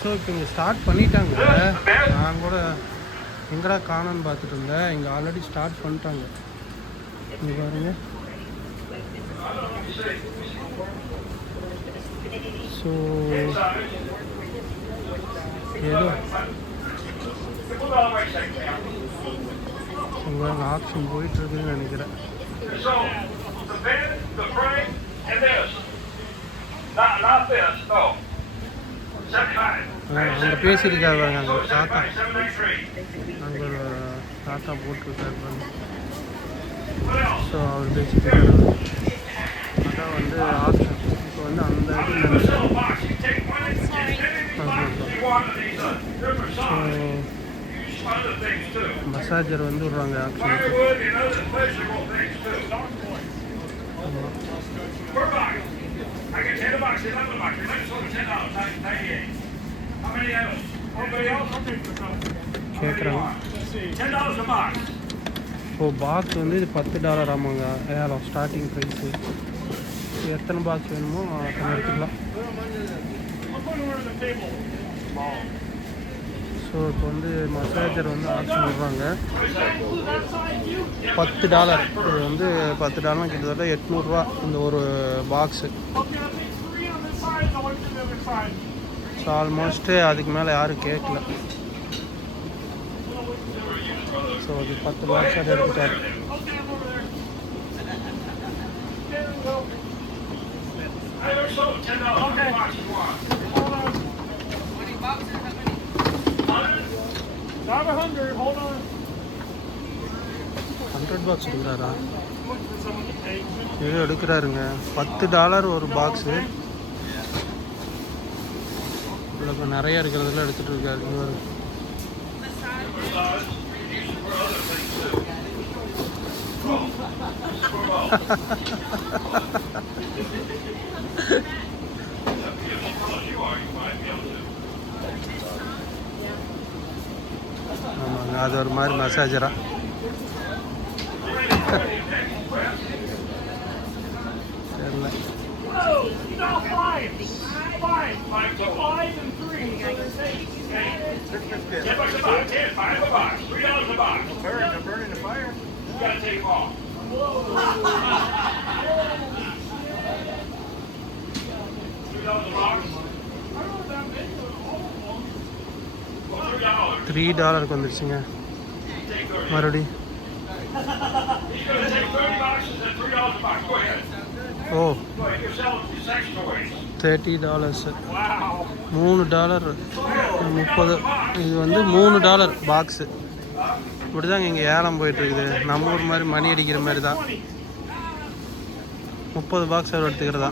So இப்போ இங்கே start பண்ணிட்டாங்க. நான் கூட எங்கடா காணோன்னு பார்த்துட்டு இருந்தேன். இங்கே ஆல்ரெடி ஸ்டார்ட் பண்ணிட்டாங்க. இங்கே பாருங்க. ஸோ ஏதோ உங்களால் ஆப்ஷன் போயிட்டுருக்குன்னு நினைக்கிறேன். அங்கே பேசியிருக்காரு அங்கே தாத்தா, அங்கே தாத்தா போட்டிருக்காரு. ஸோ அவர் பேசியிருக்காரு. அதான் வந்து ஆப்ஷன். இப்போ வந்து அந்த மசாஜர் வந்து விடுறாங்க ஆப்ஷனுக்கு. கேட்குறாங்க. இப்போ பாக்ஸ் வந்து இது $10 ஆமாங்க. ஏலம் ஸ்டார்டிங் ப்ரைஸு. எத்தனை பாக்ஸ் வேணுமோ அத்தனை எடுத்துக்கலாம். ஸோ இப்போ வந்து மசாஜர் வந்து ஆப்ஷன் விடுறாங்க. $10. இது வந்து $10 கிட்டத்தட்ட $800 இந்த ஒரு பாக்ஸு. ஸோ ஆல்மோஸ்ட்டு அதுக்கு மேலே யாரும் கேட்கல. ஸோ அது 10 பாக்ஸ் அதை எடுத்துட்டார். $100 எடுக்கிறாரா? ஏதோ எடுக்கிறாருங்க. $10 ஒரு பாக்ஸு. இப்போ நிறைய இருக்கிறதுல எடுத்துகிட்டு இருக்காரு இவர். ஆமாங்க, அது ஒரு மாதிரி மசாஜரா. தெரியல. $3 வந்துருச்சுங்க மறுபடி. ஓ $30, $3, 30. இது வந்து $3 பாக்ஸு. இப்படி தாங்க இங்கே ஏலம் போயிட்டுருக்குது. நம்ம ஊர் மாதிரி மணி அடிக்கிற மாதிரி தான். 30 பாக்ஸ் அவர் எடுத்துக்கிறதா.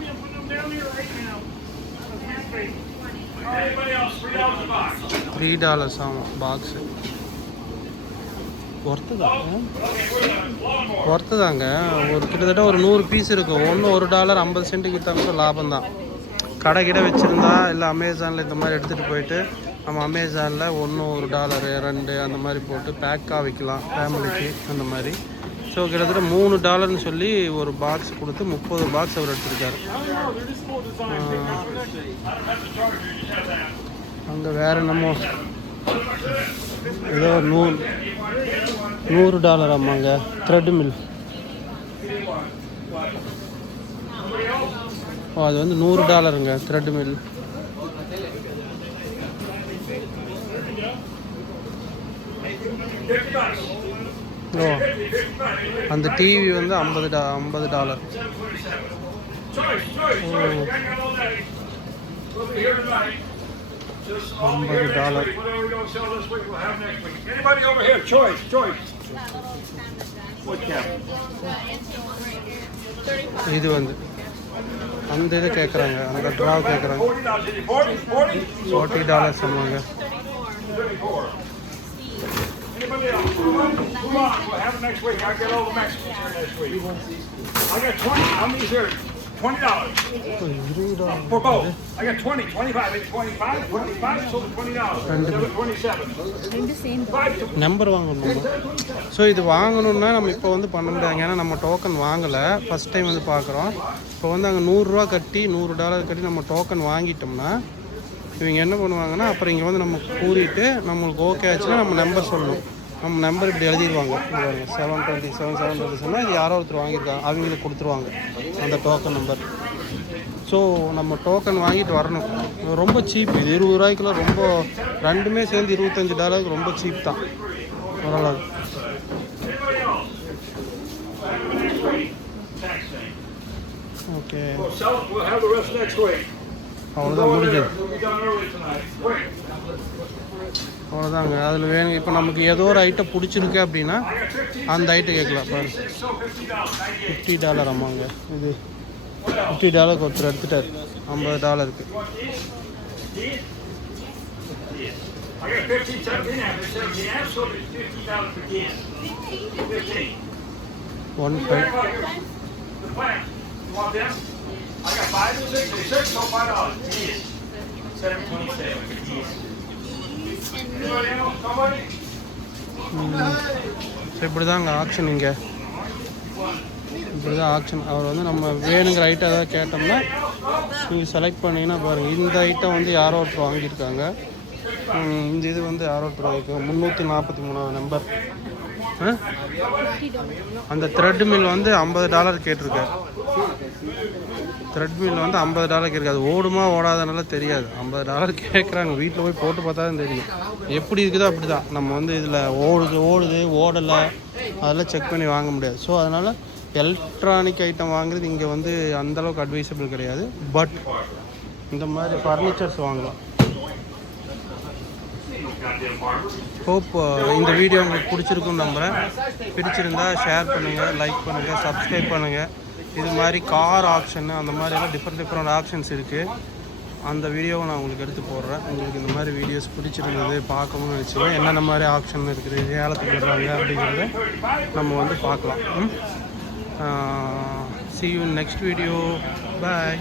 $3 ஆமாம் பாக்ஸு. ஒர்த்து தாங்க. ஒரு கிட்டத்தட்ட ஒரு 100 பீஸ் இருக்கும். ஒன்று $1 50 சென்ட் கிட்ட கூட லாபம் தான். கடை கிட்ட வச்சுருந்தா இல்லை அமேசானில் இந்த மாதிரி எடுத்துகிட்டு போயிட்டு நம்ம அமேசானில் $1 $2 அந்த மாதிரி போட்டு பேக்காக வைக்கலாம் ஃபேமிலிக்கு அந்த மாதிரி. ஸோ கிட்டத்தட்ட $3 சொல்லி ஒரு பாக்ஸ் கொடுத்து 30 பாக்ஸ் அவர் எடுத்துருக்காரு. அங்கே வேறு என்னமோ ஏதோ $100 ஆமாங்க. த்ரெட்மில். ஓ அது வந்து $100ங்க த்ரெட்மில். ஓ அந்த டிவி வந்து $50. $50. இது வந்து அந்த இது கேட்குறாங்க, அந்த ட்ராவ் கேட்குறாங்க. $40 சொன்னாங்க. Anybody else? Move on. We'll have it next week. I'll get all the Mexicans here next week. I got 20. How many's here? $20. For both. I got 20, 25, 25, 25, so $20. 27. Number வாங்கணும். ஸோ இது வாங்கணுன்னா நம்ம இப்போ வந்து பண்ண முடியாது. ஏன்னா நம்ம டோக்கன் வாங்கலை, ஃபஸ்ட் டைம் வந்து பார்க்குறோம். இப்போ வந்து அங்கே $100 கட்டி $100 கட்டி நம்ம டோக்கன் வாங்கிட்டோம்னா இவங்க என்ன பண்ணுவாங்கன்னா அப்புறம் இங்கே வந்து நம்ம கூறிட்டு நம்மளுக்கு ஓகே ஆச்சுன்னா நம்ம நம்பர் சொல்லணும். நம்ம நம்பர் இப்படி எழுதிடுவாங்க. 727 இது யாரோ ஒருத்தர் வாங்கியிருக்காங்க, அவங்களுக்கு கொடுத்துருவாங்க அந்த டோக்கன் நம்பர். ஸோ நம்ம டோக்கன் வாங்கிட்டு வரணும். ரொம்ப சீப், இது 20 ரூபாய்க்குள்ள ரொம்ப, ரெண்டுமே சேர்ந்து $25 ரொம்ப சீப் தான் ஓரளவு. ஓகே, அவ்வளோதான் முடிஞ்சது. அவ்வளோதாங்க. அதில் வேணும். இப்போ நமக்கு ஏதோ ஒரு ஐட்டம் பிடிச்சிருக்கு அப்படின்னா அந்த ஐட்டம் கேட்கலாம். பாரு, $50 ஆமாங்க. இது $50 ஒருத்தர் எடுத்துட்டார், $50. இப்படி தாங்க ஆக்ஷன். இங்கே இப்படி தான் ஆக்ஷன். அவர் வந்து நம்ம வேணுங்கிற ஐட்டம் ஏதாவது கேட்டோம்னா நீங்கள் செலக்ட் பண்ணிங்கன்னா பாருங்கள், இந்த ஐட்டம் வந்து யாரோ ஒருத்தர் வாங்கியிருக்காங்க. இந்த இது வந்து யாரோ ஒருத்தர் வாங்கியிருக்காங்க. 343 நம்பர். அந்த த்ரெட் மில் வந்து $50 கேட்டிருக்காரு. த்ரெட் மில் வந்து $50 கேட்குது. அது ஓடுமா ஓடாதனால தெரியாது. $50 கேட்குறாங்க. வீட்டில் போய் போட்டு பார்த்தா தான் தெரியும். எப்படி இருக்குதோ அப்படி தான். நம்ம வந்து இதில் ஓடுது ஓடலை அதெல்லாம் செக் பண்ணி வாங்க முடியாது. ஸோ அதனால் எலக்ட்ரானிக் ஐட்டம் வாங்குறது இங்கே வந்து அந்தளவுக்கு அட்வைசபிள் கிடையாது. பட் இந்த மாதிரி ஃபர்னிச்சர்ஸ் வாங்கலாம். ஹோப் இந்த வீடியோ உங்களுக்கு பிடிச்சிருக்குன்னு நம்புகிறேன். பிடிச்சிருந்தா ஷேர் பண்ணுங்கள், லைக் பண்ணுங்கள், சப்ஸ்கிரைப் பண்ணுங்கள். இது மாதிரி கார் ஆக்ஷன் அந்த மாதிரியெல்லாம் டிஃப்ரெண்ட் ஆக்ஷன்ஸ் இருக்குது. அந்த வீடியோவை நான் உங்களுக்கு எடுத்து போடுறேன். உங்களுக்கு இந்த மாதிரி வீடியோஸ் பிடிச்சிருந்தது பார்க்கணும்னு நினச்சிங்கன்னா என்னென்ன மாதிரி ஆக்ஷன் இருக்குது, ஏலத்துக்கு விடுறாங்க அப்படிங்கிறத நம்ம வந்து பார்க்கலாம். See you in next video. Bye.